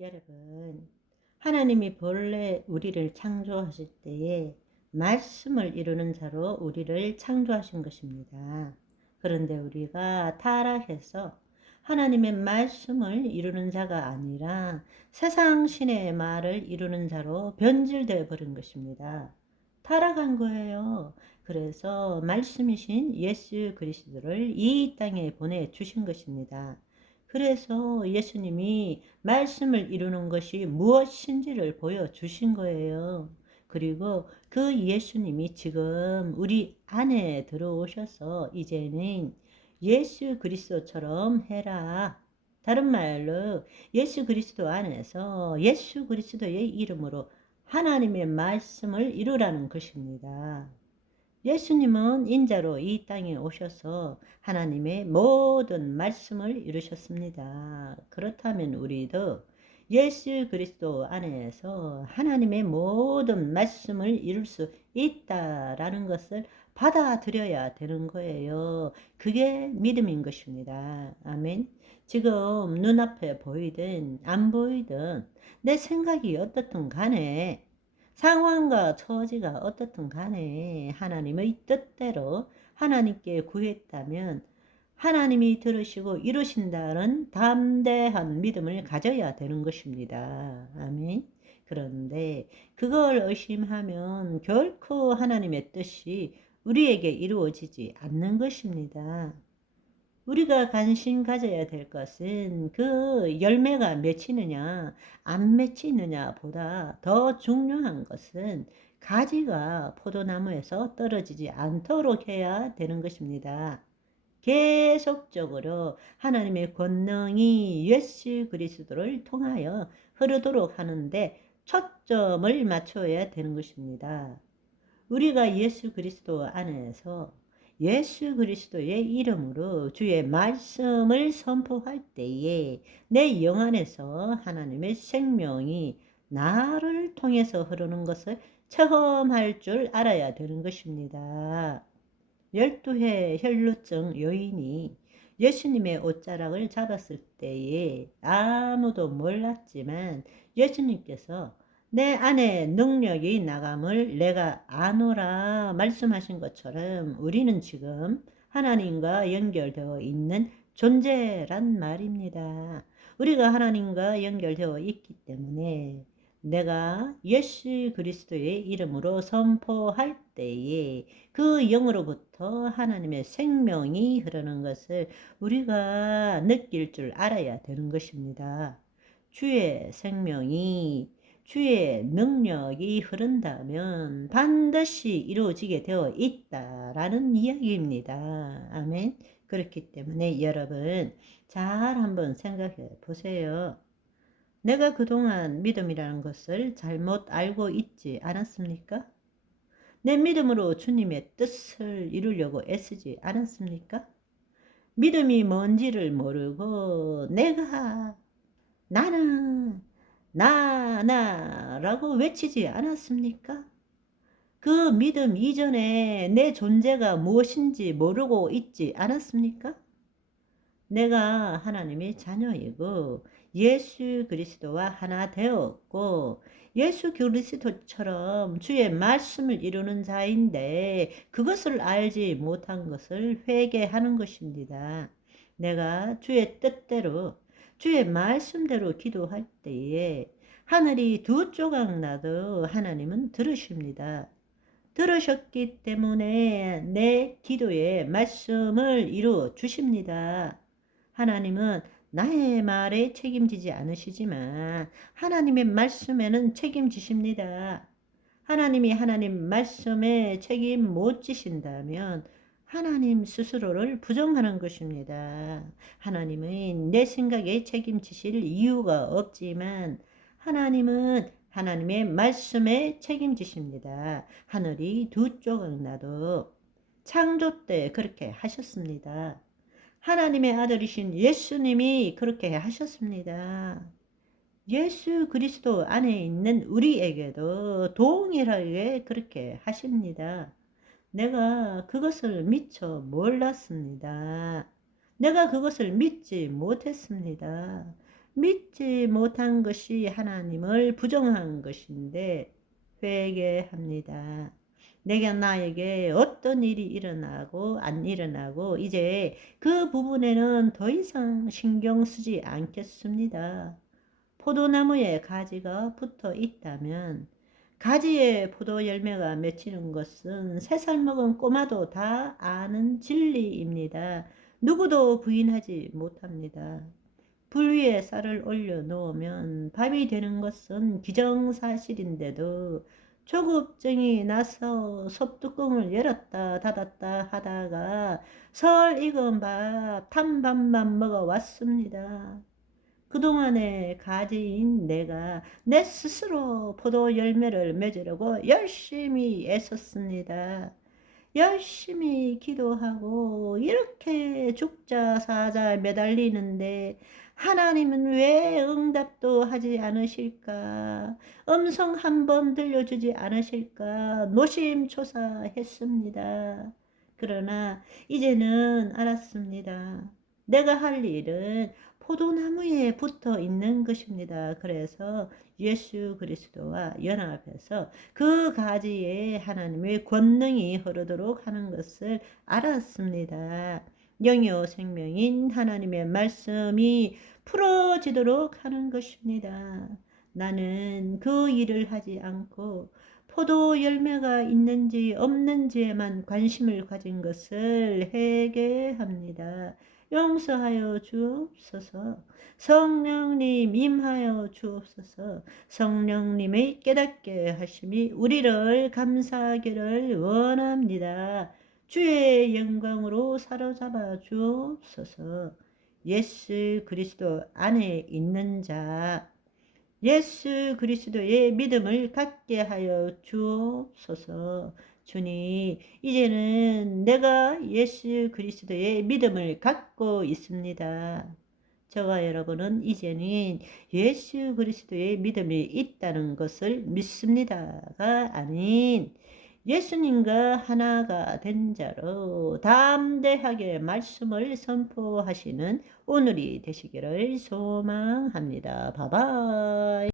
여러분, 하나님이 본래 우리를 창조하실 때에 말씀을 이루는 자로 우리를 창조하신 것입니다. 그런데 우리가 타락해서 하나님의 말씀을 이루는 자가 아니라 세상 신의 말을 이루는 자로 변질되어 버린 것입니다. 타락한 거예요. 그래서 말씀이신 예수 그리스도를 이 땅에 보내주신 것입니다. 그래서 예수님이 말씀을 이루는 것이 무엇인지를 보여주신 거예요. 그리고 그 예수님이 지금 우리 안에 들어오셔서 이제는 예수 그리스도처럼 해라. 다른 말로 예수 그리스도 안에서 예수 그리스도의 이름으로 하나님의 말씀을 이루라는 것입니다. 예수님은 인자로 이 땅에 오셔서 하나님의 모든 말씀을 이루셨습니다. 그렇다면 우리도 예수 그리스도 안에서 하나님의 모든 말씀을 이룰 수 있다라는 것을 받아들여야 되는 거예요. 그게 믿음인 것입니다. 아멘. 지금 눈앞에 보이든 안 보이든 내 생각이 어떻든 간에 상황과 처지가 어떻든 간에 하나님의 뜻대로 하나님께 구했다면 하나님이 들으시고 이루신다는 담대한 믿음을 가져야 되는 것입니다. 아멘. 그런데 그걸 의심하면 결코 하나님의 뜻이 우리에게 이루어지지 않는 것입니다. 우리가 관심 가져야 될 것은 그 열매가 맺히느냐 안 맺히느냐 보다 더 중요한 것은 가지가 포도나무에서 떨어지지 않도록 해야 되는 것입니다. 계속적으로 하나님의 권능이 예수 그리스도를 통하여 흐르도록 하는데 초점을 맞춰야 되는 것입니다. 우리가 예수 그리스도 안에서 예수 그리스도의 이름으로 주의 말씀을 선포할 때에 내 영 안에서 하나님의 생명이 나를 통해서 흐르는 것을 체험할 줄 알아야 되는 것입니다. 12해 혈루증 여인이 예수님의 옷자락을 잡았을 때에 아무도 몰랐지만 예수님께서 내 안에 능력이 나감을 내가 아노라 말씀하신 것처럼 우리는 지금 하나님과 연결되어 있는 존재란 말입니다. 우리가 하나님과 연결되어 있기 때문에 내가 예수 그리스도의 이름으로 선포할 때에 그 영으로부터 하나님의 생명이 흐르는 것을 우리가 느낄 줄 알아야 되는 것입니다. 주의 생명이 주의 능력이 흐른다면 반드시 이루어지게 되어 있다라는 이야기입니다. 아멘. 그렇기 때문에 여러분 잘 한번 생각해 보세요. 내가 그동안 믿음이라는 것을 잘못 알고 있지 않았습니까? 내 믿음으로 주님의 뜻을 이루려고 애쓰지 않았습니까? 믿음이 뭔지를 모르고 나는 나라고 외치지 않았습니까? 그 믿음 이전에 내 존재가 무엇인지 모르고 있지 않았습니까? 내가 하나님의 자녀이고 예수 그리스도와 하나 되었고 예수 그리스도처럼 주의 말씀을 이루는 자인데 그것을 알지 못한 것을 회개하는 것입니다. 내가 주의 뜻대로 주의 말씀대로 기도할 때에 하늘이 두 조각 나도 하나님은 들으십니다. 들으셨기 때문에 내 기도에 말씀을 이루어 주십니다. 하나님은 나의 말에 책임지지 않으시지만 하나님의 말씀에는 책임지십니다. 하나님이 하나님 말씀에 책임 못 지신다면 하나님 스스로를 부정하는 것입니다. 하나님은 내 생각에 책임지실 이유가 없지만 하나님은 하나님의 말씀에 책임지십니다. 하늘이 두 조각 나도 창조 때 그렇게 하셨습니다. 하나님의 아들이신 예수님이 그렇게 하셨습니다. 예수 그리스도 안에 있는 우리에게도 동일하게 그렇게 하십니다. 내가 그것을 미처 몰랐습니다. 내가 그것을 믿지 못했습니다. 믿지 못한 것이 하나님을 부정한 것인데 회개합니다. 내가 나에게 어떤 일이 일어나고 안 일어나고 이제 그 부분에는 더 이상 신경 쓰지 않겠습니다. 포도나무에 가지가 붙어 있다면 가지에 포도 열매가 맺히는 것은 3살 먹은 꼬마도 다 아는 진리입니다. 누구도 부인하지 못합니다. 불 위에 쌀을 올려 놓으면 밥이 되는 것은 기정사실인데도 초급증이 나서 솥뚜껑을 열었다 닫았다 하다가 설 익은 밥 탄밥만 먹어왔습니다. 그동안의 가지인 내가 내 스스로 포도 열매를 맺으려고 열심히 애썼습니다. 열심히 기도하고 이렇게 죽자 사자 매달리는데 하나님은 왜 응답도 하지 않으실까? 음성 한 번 들려주지 않으실까? 노심초사했습니다. 그러나 이제는 알았습니다. 내가 할 일은 포도나무에 붙어 있는 것입니다. 그래서 예수 그리스도와 연합해서 그 가지에 하나님의 권능이 흐르도록 하는 것을 알았습니다. 영요 생명인 하나님의 말씀이 풀어지도록 하는 것입니다. 나는 그 일을 하지 않고 포도 열매가 있는지 없는지에만 관심을 가진 것을 회개합니다. 용서하여 주옵소서. 성령님 임하여 주옵소서. 성령님의 깨닫게 하심이 우리를 감사하기를 원합니다. 주의 영광으로 사로잡아 주옵소서. 예수 그리스도 안에 있는 자, 예수 그리스도의 믿음을 갖게 하여 주옵소서. 주님, 이제는 내가 예수 그리스도의 믿음을 갖고 있습니다. 저와 여러분은 이제는 예수 그리스도의 믿음이 있다는 것을 믿습니다가 아닌 예수님과 하나가 된 자로 담대하게 말씀을 선포하시는 오늘이 되시기를 소망합니다. 바바이.